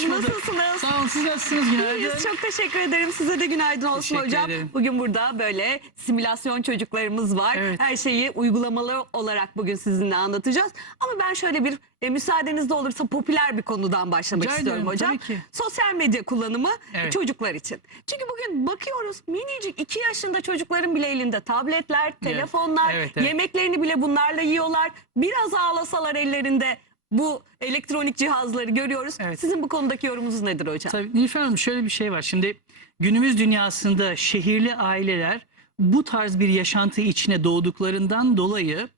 Hoş bulduk. Nasılsınız? Sağ olun siz nasılsınız günaydın? İyiyiz. Çok teşekkür ederim. Size de günaydın olsun Teşekkür hocam. ederim. Bugün burada böyle simülasyon çocuklarımız var. Evet. Her şeyi uygulamalı olarak bugün sizinle anlatacağız. Ama ben şöyle bir e, müsaadenizde olursa popüler bir konudan başlamak Rica istiyorum ederim, hocam. tabii ki. Sosyal medya kullanımı Evet. çocuklar için. Çünkü bugün bakıyoruz minicik 2 yaşında çocukların bile elinde tabletler, telefonlar, Evet, evet. yemeklerini bile bunlarla yiyorlar. Biraz ağlasalar ellerinde bu elektronik cihazları görüyoruz. Evet. Sizin bu konudaki yorumunuz nedir hocam? Tabii Nilüfer Hanım şöyle bir şey var. Şimdi günümüz dünyasında şehirli aileler bu tarz bir yaşantı içine doğduklarından dolayı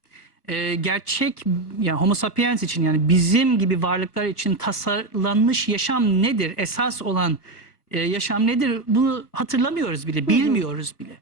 e, gerçek yani homo sapiens için yani bizim gibi varlıklar için tasarlanmış yaşam nedir? Esas olan e, yaşam nedir? Bunu hatırlamıyoruz bile, bilmiyoruz bile.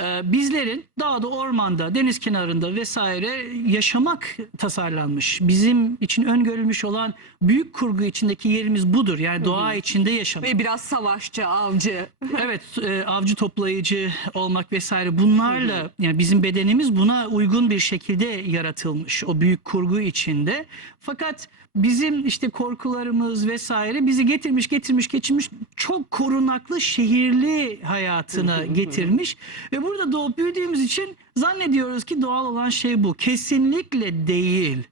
E, bizlerin dağda, ormanda, deniz kenarında vesaire yaşamak tasarlanmış. Bizim için öngörülmüş olan büyük kurgu içindeki yerimiz budur. Yani doğa içinde yaşamak. Ve biraz savaşçı, avcı. Evet, e, avcı toplayıcı olmak vesaire bunlarla yani bizim bedenimiz buna uygun bir şekilde yaratılmış o büyük kurgu içinde. Fakat bizim işte korkularımız vesaire bizi getirmiş getirmiş geçirmiş çok korunaklı şehirli hayatına getirmiş ve burada doğup büyüdüğümüz için zannediyoruz ki doğal olan şey bu. Kesinlikle değil.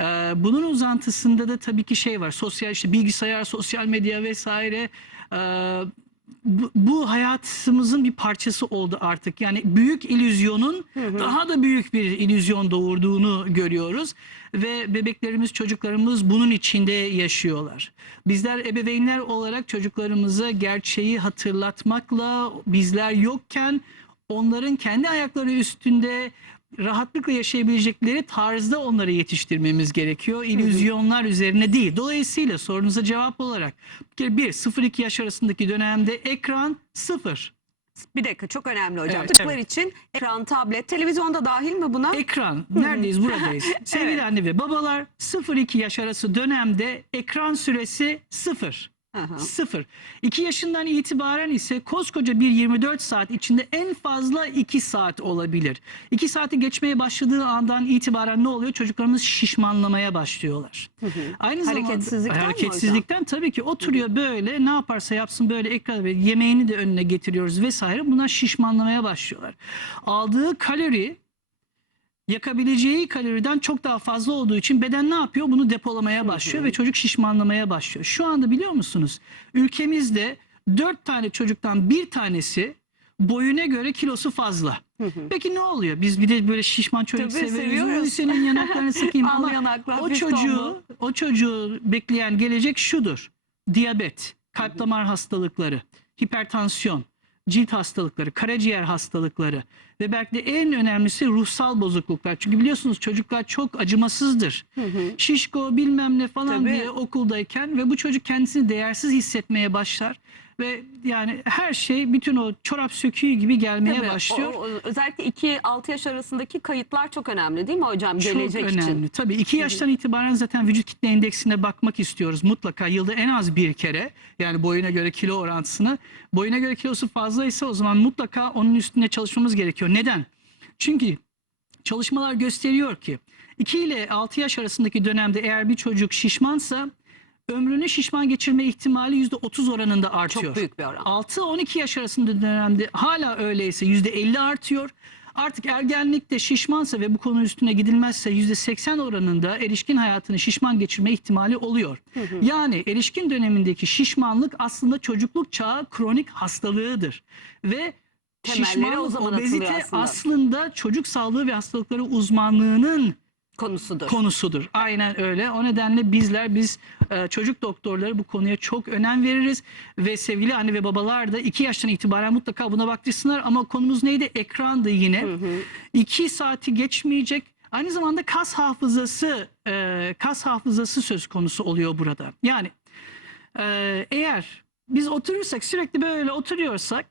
Ee, bunun uzantısında da tabii ki şey var. Sosyal işte bilgisayar, sosyal medya vesaire. Ee, bu, bu hayatımızın bir parçası oldu artık. Yani büyük illüzyonun daha da büyük bir illüzyon doğurduğunu görüyoruz ve bebeklerimiz, çocuklarımız bunun içinde yaşıyorlar. Bizler ebeveynler olarak çocuklarımıza gerçeği hatırlatmakla bizler yokken onların kendi ayakları üstünde rahatlıkla yaşayabilecekleri tarzda onları yetiştirmemiz gerekiyor. İllüzyonlar üzerine değil. Dolayısıyla sorunuza cevap olarak bir kere bir 0-2 yaş arasındaki dönemde ekran sıfır. Bir dakika çok önemli hocam. Evet, Çocuklar evet. için ekran, tablet, televizyon dahil mi buna? Ekran neredeyiz buradayız. Sevgili Evet. anne ve babalar 0-2 yaş arası dönemde ekran süresi sıfır. Aha. Sıfır. 2 yaşından itibaren ise koskoca bir 24 saat içinde en fazla 2 saat olabilir. 2 saati geçmeye başladığı andan itibaren ne oluyor? Çocuklarımız şişmanlamaya başlıyorlar. Aynı zamanda Hareketsizlikten tabii ki oturuyor böyle ne yaparsa yapsın böyle ekran yemeğini de önüne getiriyoruz vesaire. Bunlar şişmanlamaya başlıyorlar. Aldığı kalori yakabileceği kaloriden çok daha fazla olduğu için beden ne yapıyor? Bunu depolamaya başlıyor ve çocuk şişmanlamaya başlıyor. Şu anda biliyor musunuz? Ülkemizde dört tane çocuktan bir tanesi boyuna göre kilosu fazla. Peki ne oluyor? Biz bir de böyle şişman çocuk Tabii, seviyoruz. seviyoruz. Senin yanaklarını sıkayım ama yanaklar, o çocuğu, o çocuğu bekleyen gelecek şudur. Diyabet, kalp damar hastalıkları, hipertansiyon, cilt hastalıkları, karaciğer hastalıkları ve belki de en önemlisi ruhsal bozukluklar. Çünkü biliyorsunuz çocuklar çok acımasızdır. Şişko bilmem ne falan Tabii. diye okuldayken ve bu çocuk kendisini değersiz hissetmeye başlar ve yani her şey bütün o çorap söküğü gibi gelmeye Tabii, başlıyor. o- o- özellikle 2-6 yaş arasındaki kayıtlar çok önemli değil mi hocam? Gelecek Çok için. önemli. Tabii iki yaştan itibaren zaten vücut kitle endeksine bakmak istiyoruz. Mutlaka yılda en az bir kere yani boyuna göre kilo orantısına. Boyuna göre kilosu fazlaysa o zaman mutlaka onun üstünde çalışmamız gerekiyor. Neden? Çünkü çalışmalar gösteriyor ki 2 ile 6 yaş arasındaki dönemde eğer bir çocuk şişmansa ömrünü şişman geçirme ihtimali %30 oranında artıyor. Çok büyük bir oran. 6-12 yaş arasında dönemde hala öyleyse %50 artıyor. Artık ergenlikte şişmansa ve bu konu üstüne gidilmezse %80 oranında erişkin hayatını şişman geçirme ihtimali oluyor. Yani erişkin dönemindeki şişmanlık aslında çocukluk çağı kronik hastalığıdır. Ve Temelleri şişmanlık, o obezite aslında. aslında çocuk sağlığı ve hastalıkları uzmanlığının Konusudur. konusudur. Aynen öyle. O nedenle bizler biz e, çocuk doktorları bu konuya çok önem veririz ve sevgili anne ve babalar da 2 yaştan itibaren mutlaka buna baktırsınlar ama konumuz neydi? Ekrandı yine. 2 saati geçmeyecek. Aynı zamanda kas hafızası e, kas hafızası söz konusu oluyor burada. Yani e, eğer biz oturursak sürekli böyle oturuyorsak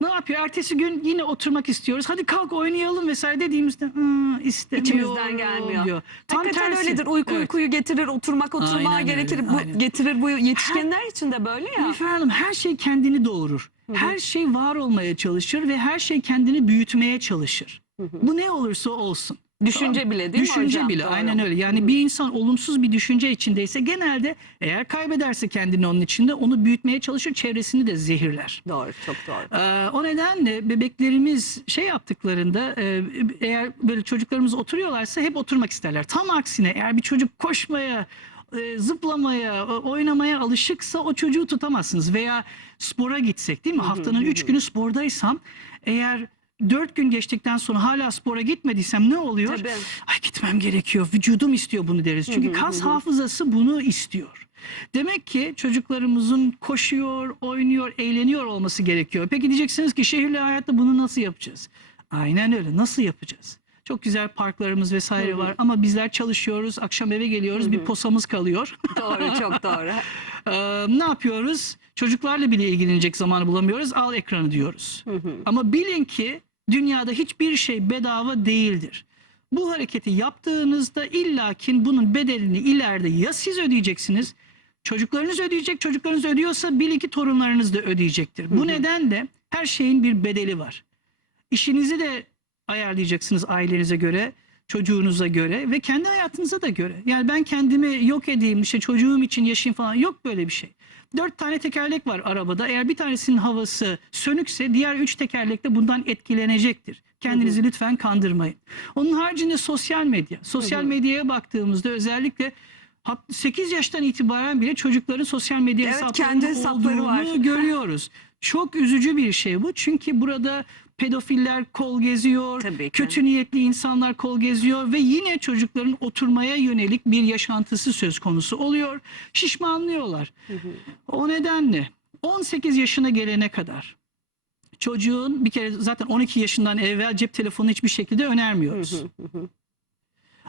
ne yapıyor? Ertesi gün yine oturmak istiyoruz. Hadi kalk oynayalım vesaire dediğimizde "Hı, istemiyorum İçimizden gelmiyor. diyor. Tam Hakikaten tersi. öyledir. Uyku Evet. uykuyu getirir, oturmak oturmaya Aynen öyle, gerekir. Bu, aynen. getirir bu yetişkinler için de böyle ya. Nilüfer Hanım her şey kendini doğurur. Her şey var olmaya çalışır ve her şey kendini büyütmeye çalışır. Bu ne olursa olsun. Düşünce bile değil mi Düşünce hocam? bile Doğru. aynen öyle. Yani bir insan olumsuz bir düşünce içindeyse genelde eğer kaybederse kendini onun içinde onu büyütmeye çalışır, çevresini de zehirler. Doğru, çok doğru. Ee, o nedenle bebeklerimiz şey yaptıklarında e, eğer böyle çocuklarımız oturuyorlarsa hep oturmak isterler. Tam aksine eğer bir çocuk koşmaya, e, zıplamaya, oynamaya alışıksa o çocuğu tutamazsınız. Veya spora gitsek değil mi? Haftanın üç günü spordaysam eğer dört gün geçtikten sonra hala spora gitmediysem ne oluyor? Tabii. Ay gitmem gerekiyor. Vücudum istiyor bunu deriz. Çünkü kas hafızası bunu istiyor. Demek ki çocuklarımızın koşuyor, oynuyor, eğleniyor olması gerekiyor. Peki diyeceksiniz ki şehirli hayatta bunu nasıl yapacağız? Aynen öyle. Nasıl yapacağız? Çok güzel parklarımız vesaire var ama bizler çalışıyoruz, akşam eve geliyoruz, bir posamız kalıyor. Doğru, çok doğru. Ee, ne yapıyoruz? Çocuklarla bile ilgilenecek zamanı bulamıyoruz. Al ekranı diyoruz. Ama bilin ki dünyada hiçbir şey bedava değildir. Bu hareketi yaptığınızda illakin bunun bedelini ileride ya siz ödeyeceksiniz, çocuklarınız ödeyecek, çocuklarınız ödüyorsa bilin ki torunlarınız da ödeyecektir. Bu nedenle her şeyin bir bedeli var. İşinizi de ayarlayacaksınız ailenize göre, çocuğunuza göre ve kendi hayatınıza da göre. Yani ben kendimi yok edeyim, işte çocuğum için yaşayayım falan yok böyle bir şey. Dört tane tekerlek var arabada. Eğer bir tanesinin havası sönükse diğer üç tekerlek de bundan etkilenecektir. Kendinizi lütfen kandırmayın. Onun haricinde sosyal medya. Sosyal medyaya baktığımızda özellikle 8 yaştan itibaren bile çocukların sosyal medya Evet, hesaplarının kendi hesapları var. olduğunu görüyoruz. Çok üzücü bir şey bu. Çünkü burada pedofiller kol geziyor, kötü niyetli insanlar kol geziyor ve yine çocukların oturmaya yönelik bir yaşantısı söz konusu oluyor. Şişmanlıyorlar. O nedenle 18 yaşına gelene kadar çocuğun bir kere zaten 12 yaşından evvel cep telefonu hiçbir şekilde önermiyoruz.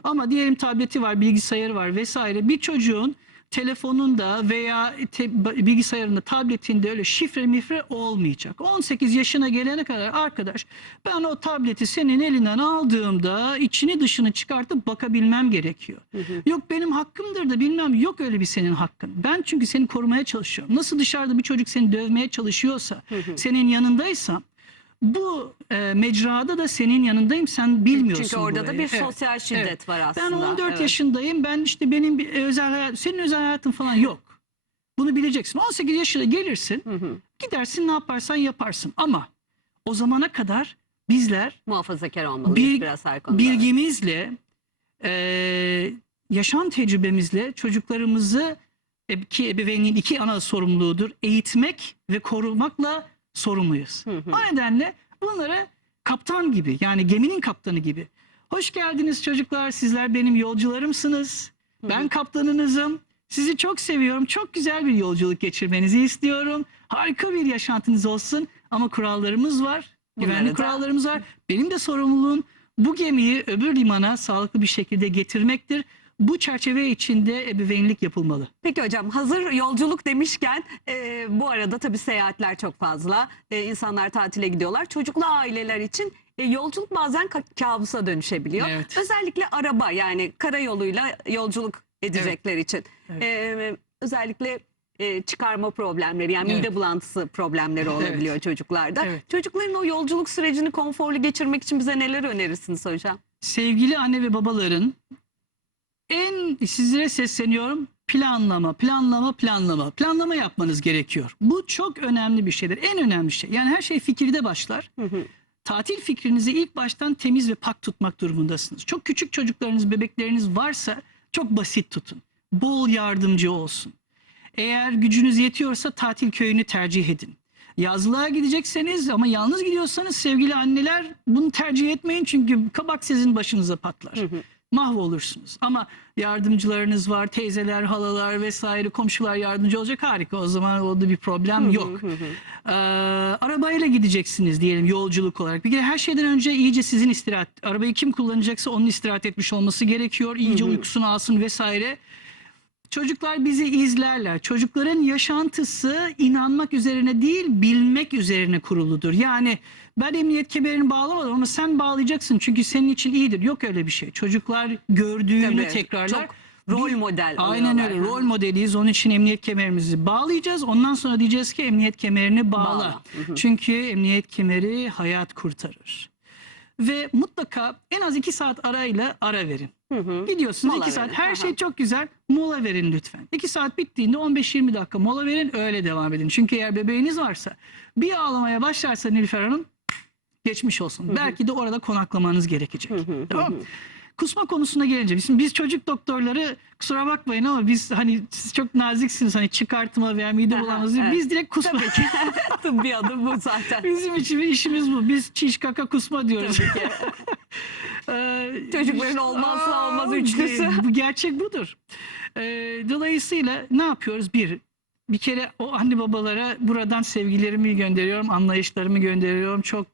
Ama diyelim tableti var, bilgisayarı var vesaire. Bir çocuğun telefonunda veya te- bilgisayarında, tabletinde öyle şifre mifre olmayacak. 18 yaşına gelene kadar arkadaş ben o tableti senin elinden aldığımda içini dışını çıkartıp bakabilmem gerekiyor. Yok benim hakkımdır da bilmem yok öyle bir senin hakkın. Ben çünkü seni korumaya çalışıyorum. Nasıl dışarıda bir çocuk seni dövmeye çalışıyorsa, senin yanındaysam bu e, mecrada da senin yanındayım sen bilmiyorsun Çünkü orada da burayı. bir Evet. sosyal şiddet Evet. var aslında. Ben 14 Evet. yaşındayım. Ben işte benim bir özel hayat, senin özel hayatın falan yok. Bunu bileceksin. 18 yaşına gelirsin. Gidersin ne yaparsan yaparsın. Ama o zamana kadar bizler Muhafazakar olmalıyız Bir- biraz her konuda. bilgimizle, eee, yaşam tecrübemizle çocuklarımızı e, ki ebeveynin iki ana sorumluluğudur. Eğitmek ve korumakla sorumluyuz. Hı hı. O nedenle bunlara kaptan gibi yani geminin kaptanı gibi. Hoş geldiniz çocuklar sizler benim yolcularımsınız. Ben kaptanınızım. Sizi çok seviyorum. Çok güzel bir yolculuk geçirmenizi istiyorum. Harika bir yaşantınız olsun ama kurallarımız var. Bunları Güvenlik da- kurallarımız var. Benim de sorumluluğum bu gemiyi öbür limana sağlıklı bir şekilde getirmektir. Bu çerçeve içinde ebeveynlik yapılmalı. Peki hocam hazır yolculuk demişken e, bu arada tabii seyahatler çok fazla. E, insanlar tatile gidiyorlar. Çocuklu aileler için e, yolculuk bazen ka- kabusa dönüşebiliyor. Evet. Özellikle araba yani karayoluyla yolculuk edecekler için. Evet. E, özellikle e, çıkarma problemleri yani Evet. mide bulantısı problemleri olabiliyor çocuklarda. Evet. Çocukların o yolculuk sürecini konforlu geçirmek için bize neler önerirsiniz hocam? Sevgili anne ve babaların en sizlere sesleniyorum planlama, planlama, planlama. Planlama yapmanız gerekiyor. Bu çok önemli bir şeydir. En önemli şey. Yani her şey fikirde başlar. Tatil fikrinizi ilk baştan temiz ve pak tutmak durumundasınız. Çok küçük çocuklarınız, bebekleriniz varsa çok basit tutun. Bol yardımcı olsun. Eğer gücünüz yetiyorsa tatil köyünü tercih edin. Yazlığa gidecekseniz ama yalnız gidiyorsanız sevgili anneler bunu tercih etmeyin çünkü kabak sizin başınıza patlar. Mahvolursunuz. Ama yardımcılarınız var, teyzeler, halalar vesaire komşular yardımcı olacak harika. O zaman orada bir problem yok. Ee, arabayla gideceksiniz diyelim yolculuk olarak. Bir kere her şeyden önce iyice sizin istirahat. Arabayı kim kullanacaksa onun istirahat etmiş olması gerekiyor. İyice uykusunu alsın vesaire. Çocuklar bizi izlerler. Çocukların yaşantısı inanmak üzerine değil, bilmek üzerine kuruludur. Yani ben emniyet kemerini bağlamadım ama sen bağlayacaksın çünkü senin için iyidir. Yok öyle bir şey. Çocuklar gördüğünü Tabii, tekrarlar. Çok rol model Aynen öyle. Rol modeliyiz. Onun için emniyet kemerimizi bağlayacağız. Ondan sonra diyeceğiz ki emniyet kemerini bağla. Bağla. Hı hı. Çünkü emniyet kemeri hayat kurtarır. Ve mutlaka en az 2 saat arayla ara verin. Hı hı. Gidiyorsunuz Mola 2 saat verin. her Aha. şey çok güzel mola verin lütfen. 2 saat bittiğinde 15-20 dakika mola verin öyle devam edin. Çünkü eğer bebeğiniz varsa bir ağlamaya başlarsa Nilüfer Hanım geçmiş olsun. Belki de orada konaklamanız gerekecek. Hı hı, Tamam hı hı. Kusma konusuna gelince bizim biz çocuk doktorları kusura bakmayın ama biz hani siz çok naziksiniz hani çıkartma veya mide bulanması evet. biz direkt kusma. Tıbbi adı bu zaten. Bizim için işimiz bu. Biz çiş kaka kusma diyoruz. Tabii ki. Ee, Çocukların olmazsa Aa, olmaz üçlüsü. Bu gerçek budur. Ee, dolayısıyla ne yapıyoruz? Bir, bir kere o anne babalara buradan sevgilerimi gönderiyorum, anlayışlarımı gönderiyorum. Çok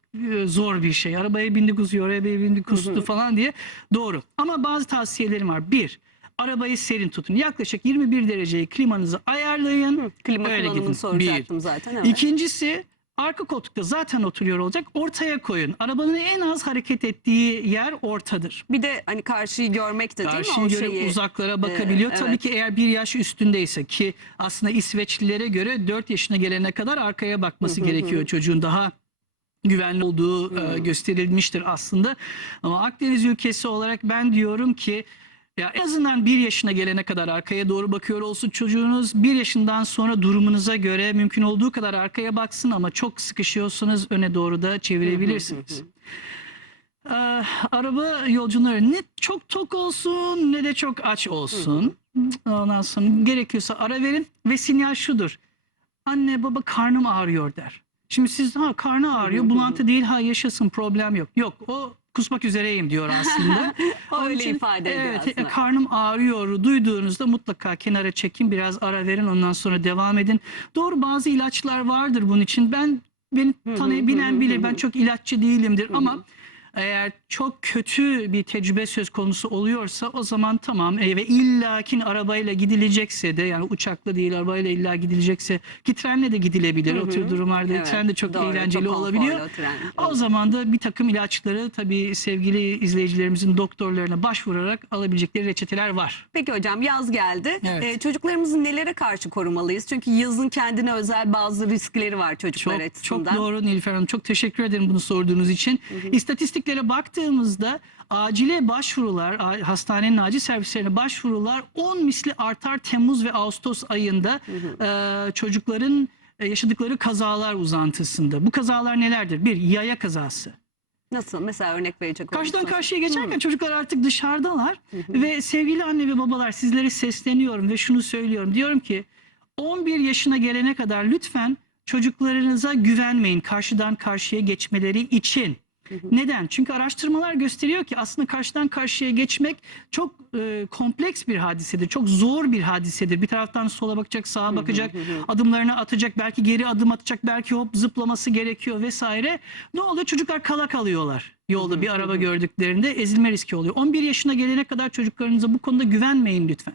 zor bir şey. Arabaya bindi kusuyor, arabaya bindi kustu falan diye. Doğru. Ama bazı tavsiyelerim var. Bir, arabayı serin tutun. Yaklaşık 21 dereceyi klimanızı ayarlayın. Klima Öyle kullanımını gidin. soracaktım zaten. Evet. İkincisi arka koltukta zaten oturuyor olacak. Ortaya koyun. Arabanın en az hareket ettiği yer ortadır. Bir de hani karşıyı görmek de değil mi Karşıyı o görüp şeyi? uzaklara bakabiliyor. Ee, Tabii evet. ki eğer bir yaş üstündeyse ki aslında İsveçlilere göre 4 yaşına gelene kadar arkaya bakması Hı hı gerekiyor. Çocuğun daha güvenli olduğu e, gösterilmiştir aslında. Ama Akdeniz ülkesi olarak ben diyorum ki ya en azından bir yaşına gelene kadar arkaya doğru bakıyor olsun çocuğunuz. Bir yaşından sonra durumunuza göre mümkün olduğu kadar arkaya baksın ama çok sıkışıyorsunuz öne doğru da çevirebilirsiniz. Ee, araba yolcuları ne çok tok olsun ne de çok aç olsun. Ondan sonra gerekiyorsa ara verin ve sinyal şudur. Anne baba karnım ağrıyor der. Şimdi siz ha karnı ağrıyor bulantı değil ha yaşasın problem yok. Yok o kusmak üzereyim diyor aslında. O öyle için, ifade ediyor evet, aslında. karnım ağrıyor duyduğunuzda mutlaka kenara çekin biraz ara verin ondan sonra devam edin. Doğru bazı ilaçlar vardır bunun için. Ben beni hı, tanı hı, bilen hı, bilir ben çok ilaççı değilimdir ama eğer çok kötü bir tecrübe söz konusu oluyorsa o zaman tamam e, ve illakin arabayla gidilecekse de yani uçakla değil arabayla illa gidilecekse ki trenle de gidilebilir. O tür durumlarda Evet, tren de çok doğru, eğlenceli çok olabiliyor. konforlu tren. O zaman da bir takım ilaçları tabii sevgili izleyicilerimizin doktorlarına başvurarak alabilecekleri reçeteler var. Peki hocam yaz geldi. Evet. Ee, çocuklarımızı nelere karşı korumalıyız? Çünkü yazın kendine özel bazı riskleri var çocuklar Çok, açısından. çok doğru Nilüfer Hanım. Çok teşekkür ederim bunu sorduğunuz için. İstatistiklere baktığımızda acile başvurular, hastanenin acil servislerine başvurular 10 misli artar Temmuz ve Ağustos ayında e, çocukların e, yaşadıkları kazalar uzantısında. Bu kazalar nelerdir? Bir, yaya kazası. Nasıl? Mesela örnek verecek Karşıdan olursak. karşıya geçerken çocuklar artık dışarıdalar ve sevgili anne ve babalar sizlere sesleniyorum ve şunu söylüyorum. Diyorum ki 11 yaşına gelene kadar lütfen çocuklarınıza güvenmeyin karşıdan karşıya geçmeleri için. Neden? Çünkü araştırmalar gösteriyor ki aslında karşıdan karşıya geçmek çok e, kompleks bir hadisedir. Çok zor bir hadisedir. Bir taraftan sola bakacak, sağa bakacak, adımlarını atacak, belki geri adım atacak, belki hop zıplaması gerekiyor vesaire. Ne oluyor? Çocuklar kala kalıyorlar. Yolda bir araba gördüklerinde ezilme riski oluyor. 11 yaşına gelene kadar çocuklarınıza bu konuda güvenmeyin lütfen.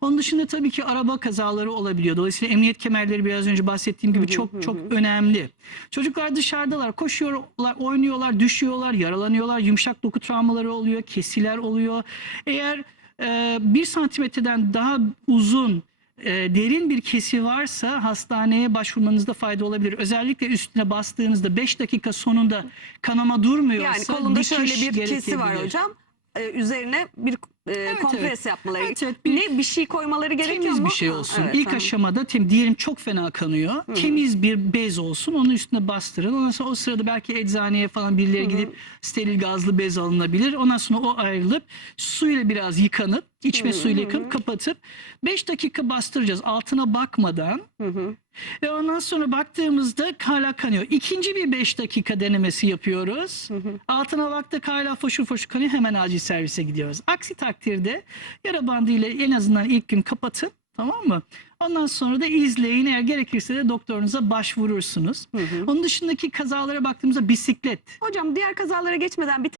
Onun dışında tabii ki araba kazaları olabiliyor. Dolayısıyla emniyet kemerleri biraz önce bahsettiğim gibi çok çok önemli. Çocuklar dışarıdalar, koşuyorlar, oynuyorlar, düşüyorlar, yaralanıyorlar, yumuşak doku travmaları oluyor, kesiler oluyor. Eğer e, bir santimetreden daha uzun e, derin bir kesi varsa hastaneye başvurmanızda fayda olabilir. Özellikle üstüne bastığınızda 5 dakika sonunda kanama durmuyorsa Yani kolunda şöyle bir kesi var hocam. Ee, üzerine bir e, kompres evet. yapmaları. Evet, evet, bir- ne bir şey koymaları gerekiyor Temiz mu? bir şey olsun. evet, İlk tamam. aşamada tem, diyelim çok fena kanıyor. Temiz bir bez olsun. Onun üstüne bastırın. Ondan sonra o sırada belki eczaneye falan birileri gidip steril gazlı bez alınabilir. Ondan sonra o ayrılıp suyla biraz yıkanıp içme suyuyla yıkanıp kapatıp 5 dakika bastıracağız altına bakmadan. Hı hı. Ve ondan sonra baktığımızda hala kanıyor. İkinci bir 5 dakika denemesi yapıyoruz. Altına baktık hala foşur foşur kanıyor. Hemen acil servise gidiyoruz. Aksi takdirde yara bandıyla en azından ilk gün kapatın. Tamam mı? Ondan sonra da izleyin. Eğer gerekirse de doktorunuza başvurursunuz. Onun dışındaki kazalara baktığımızda bisiklet. Hocam diğer kazalara geçmeden bir